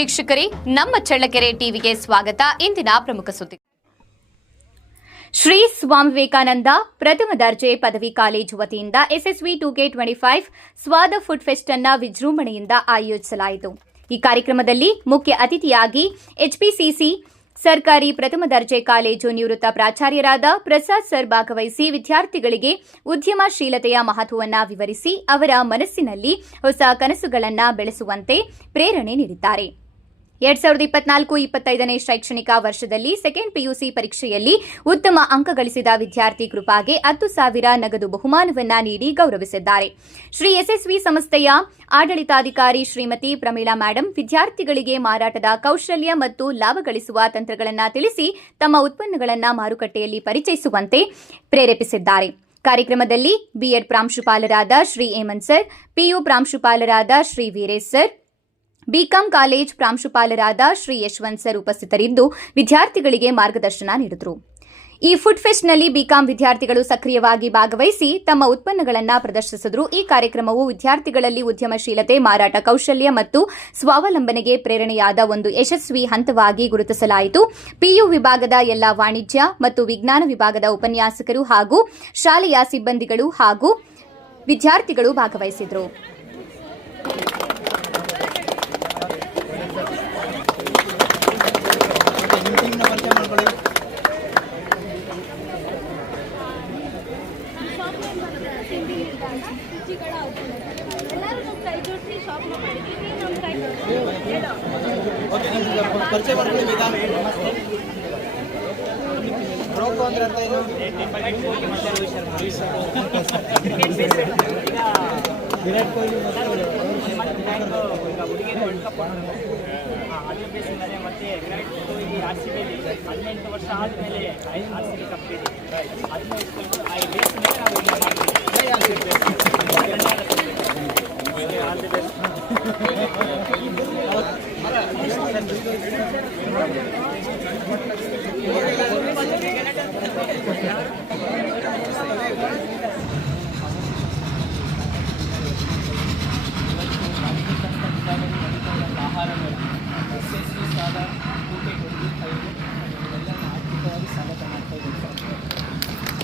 ವೀಕ್ಷಕರೇ, ನಮ್ಮ ಚಳ್ಳಕೆರೆ ಟಿವಿಗೆ ಸ್ವಾಗತ. ಇಂದಿನ ಪ್ರಮುಖ ಸುದ್ದಿ. ಶ್ರೀ ಸ್ವಾಮಿ ವಿವೇಕಾನಂದ ಪ್ರಥಮ ದರ್ಜೆ ಪದವಿ ಕಾಲೇಜು ವತಿಯಿಂದ SSV two K twenty five Swada food fest ಅನ್ನ ವಿಜೃಂಭಣೆಯಿಂದ ಆಯೋಜಿಸಲಾಯಿತು. ಈ ಕಾರ್ಯಕ್ರಮದಲ್ಲಿ ಮುಖ್ಯ ಅತಿಥಿಯಾಗಿ ಎಚ್ಪಿಸಿಸಿ ಸರ್ಕಾರಿ ಪ್ರಥಮ ದರ್ಜೆ ಕಾಲೇಜು ನಿವೃತ್ತ ಪ್ರಾಚಾರ್ಯರಾದ ಪ್ರಸಾದ್ ಸರ್ ಭಾಗವಹಿಸಿ ವಿದ್ಯಾರ್ಥಿಗಳಿಗೆ ಉದ್ಯಮಶೀಲತೆಯ ಮಹತ್ವವನ್ನು ವಿವರಿಸಿ ಅವರ ಮನಸ್ಸಿನಲ್ಲಿ ಹೊಸ ಕನಸುಗಳನ್ನು ಬೆಳೆಸುವಂತೆ ಪ್ರೇರಣೆ ನೀಡಿದ್ದಾರೆ. ಎರಡ್ ಸಾವಿರದ ಇಪ್ಪತ್ನಾಲ್ಕು ಇಪ್ಪತ್ತೈದನೇ ಶೈಕ್ಷಣಿಕ ವರ್ಷದಲ್ಲಿ ಸೆಕೆಂಡ್ ಪಿಯುಸಿ ಪರೀಕ್ಷೆಯಲ್ಲಿ ಉತ್ತಮ ಅಂಕ ಗಳಿಸಿದ ವಿದ್ಯಾರ್ಥಿ ಕೃಪಾಗೆ ಹತ್ತು ಸಾವಿರ ನಗದು ಬಹುಮಾನವನ್ನ ನೀಡಿ ಗೌರವಿಸಿದ್ದಾರೆ. ಶ್ರೀ ಎಸ್ಎಸ್ವಿ ಸಂಸ್ಥೆಯ ಆಡಳಿತಾಧಿಕಾರಿ ಶ್ರೀಮತಿ ಪ್ರಮೀಳಾ ಮ್ಯಾಡಂ ವಿದ್ಯಾರ್ಥಿಗಳಿಗೆ ಮಾರಾಟದ ಕೌಶಲ್ಯ ಮತ್ತು ಲಾಭ ಗಳಿಸುವ ತಂತ್ರಗಳನ್ನು ತಿಳಿಸಿ ತಮ್ಮ ಉತ್ಪನ್ನಗಳನ್ನು ಮಾರುಕಟ್ಟೆಯಲ್ಲಿ ಪರಿಚಯಿಸುವಂತೆ ಪ್ರೇರೇಪಿಸಿದ್ದಾರೆ. ಕಾರ್ಯಕ್ರಮದಲ್ಲಿ ಬಿಎಡ್ ಪ್ರಾಂಶುಪಾಲರಾದ ಶ್ರೀ ಹೇಮಂತ್ ಸರ್ ಪಿಯು ಪ್ರಾಂಶುಪಾಲರಾದ Shri Veeresh sir BCom college ಪ್ರಾಂಶುಪಾಲರಾದ ಶ್ರೀ ಯಶವಂತ್ ಸರ್ ಉಪಸ್ಥಿತರಿದ್ದು ವಿದ್ಯಾರ್ಥಿಗಳಿಗೆ ಮಾರ್ಗದರ್ಶನ ನೀಡಿದರು. ಈ ಫುಡ್ ಫೆಸ್ಟ್ನಲ್ಲಿ ಬಿಕಾಂ ವಿದ್ಯಾರ್ಥಿಗಳು ಸಕ್ರಿಯವಾಗಿ ಭಾಗವಹಿಸಿ ತಮ್ಮ ಉತ್ಪನ್ನಗಳನ್ನು ಪ್ರದರ್ಶಿಸಿದರು. ಈ ಕಾರ್ಯಕ್ರಮವು ವಿದ್ಯಾರ್ಥಿಗಳಲ್ಲಿ ಉದ್ಯಮಶೀಲತೆ, ಮಾರಾಟ ಕೌಶಲ್ಯ ಮತ್ತು ಸ್ವಾವಲಂಬನೆಗೆ ಪ್ರೇರಣೆಯಾದ ಒಂದು ಯಶಸ್ವಿ ಹಂತವಾಗಿ ಗುರುತಿಸಲಾಯಿತು. ಪಿಯು ವಿಭಾಗದ ಎಲ್ಲ ವಾಣಿಜ್ಯ ಮತ್ತು ವಿಜ್ಞಾನ ವಿಭಾಗದ ಉಪನ್ಯಾಸಕರು ಹಾಗೂ ಶಾಲೆಯ ಸಿಬ್ಬಂದಿಗಳು ಹಾಗೂ ವಿದ್ಯಾರ್ಥಿಗಳು ಭಾಗವಹಿಸಿದರು. ಎಲ್ಲರೂ ನಮ್ಮ ಕೈ ಜೋಡಿಸಿ ಶಾಪ್ ಮಾಡಿದ್ದೀವಿ ನಮ್ಮ ಕೈ ಓಕೆ ನಿಮ್ಗೆ ಪರಿಚಯ ಮಾಡ್ಕೊಳ್ಳಿ ಬೇಗ ಬ್ರೋಕೋ ಅಂದ್ರೆ ಅರ್ಥ ಏನು ವಿರಾಟ್ ಕೊಹ್ಲಿ ಮತ್ತೆ ವಿರಾಟ್ ಕೊಹ್ಲಿ ಆರ್ ಸಿ ಬಿಲಿ ಹದಿನೆಂಟು ವರ್ಷ ಆದಮೇಲೆ ಆರ್ ಸಿ ಬಿ ಕಪ್ ಇದೆ ಹದಿನೈದು ಆ ಬೇಸ್ ಮೇಲೆ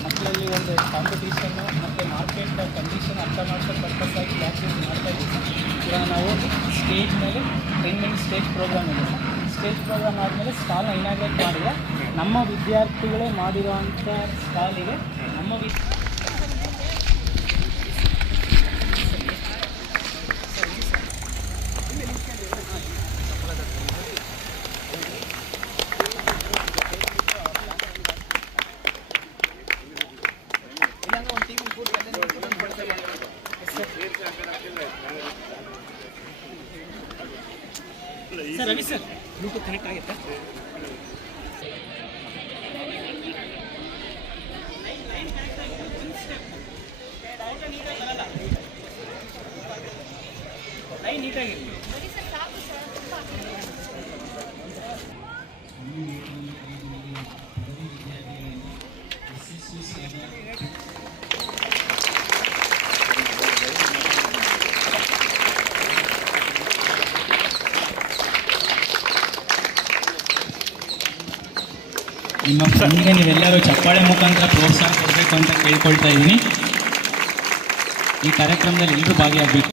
ಮಕ್ಕಳಲ್ಲಿ ಒಂದು ಕಾಂಪಿಟೀಷನ್ನು ಮತ್ತು ಮಾರ್ಕೆಟ್ ಕಂಡೀಷನ್ ಅರ್ಥ ಮಾಡಿಸೋ ಪರ್ಪಸ್ ಆಗಿ ಕ್ಲಾಸಸ್ ಮಾಡ್ತಾ ಇದ್ದೀವಿ ಸರ್ ಇವಾಗ ನಾವು ಸ್ಟೇಜ್ ಮೇಲೆ ಟೆನ್ ಮಿನಿಟ್ಸ್ ಸ್ಟೇಜ್ ಪ್ರೋಗ್ರಾಮ್ ಇದೆ. ಸ್ಟೇಜ್ ಪ್ರೋಗ್ರಾಮ್ ಆದಮೇಲೆ ಸ್ಟಾಲ್ ಇನಾಗ್ರೇಟ್ ಮಾಡಿದ್ರೆ ನಮ್ಮ ವಿದ್ಯಾರ್ಥಿಗಳೇ ಮಾಡಿರೋವಂಥ ಸ್ಟಾಲಿಗೆ ನಮ್ಮ ಇಲ್ಲಾಂದ್ರೆ ಒಂದು sir Ravi sir Bluetooth connect ಆಗುತ್ತೆ? ಲೈನ್ ನೀಟಾಗಿರಲಿ ನಿಮ್ಮ ಫ್ರೆಂಡ್ಗೆ ನೀವೆಲ್ಲರೂ ಚಪ್ಪಾಳೆ ಮುಖಾಂತರ ಪ್ರೋತ್ಸಾಹ ಕೊಡಬೇಕು ಅಂತ ಕೇಳ್ಕೊಳ್ತಾ ಇದ್ದೀನಿ. ಈ ಕಾರ್ಯಕ್ರಮದಲ್ಲಿ ಎಲ್ಲರೂ ಭಾಗಿಯಾಗಬೇಕು.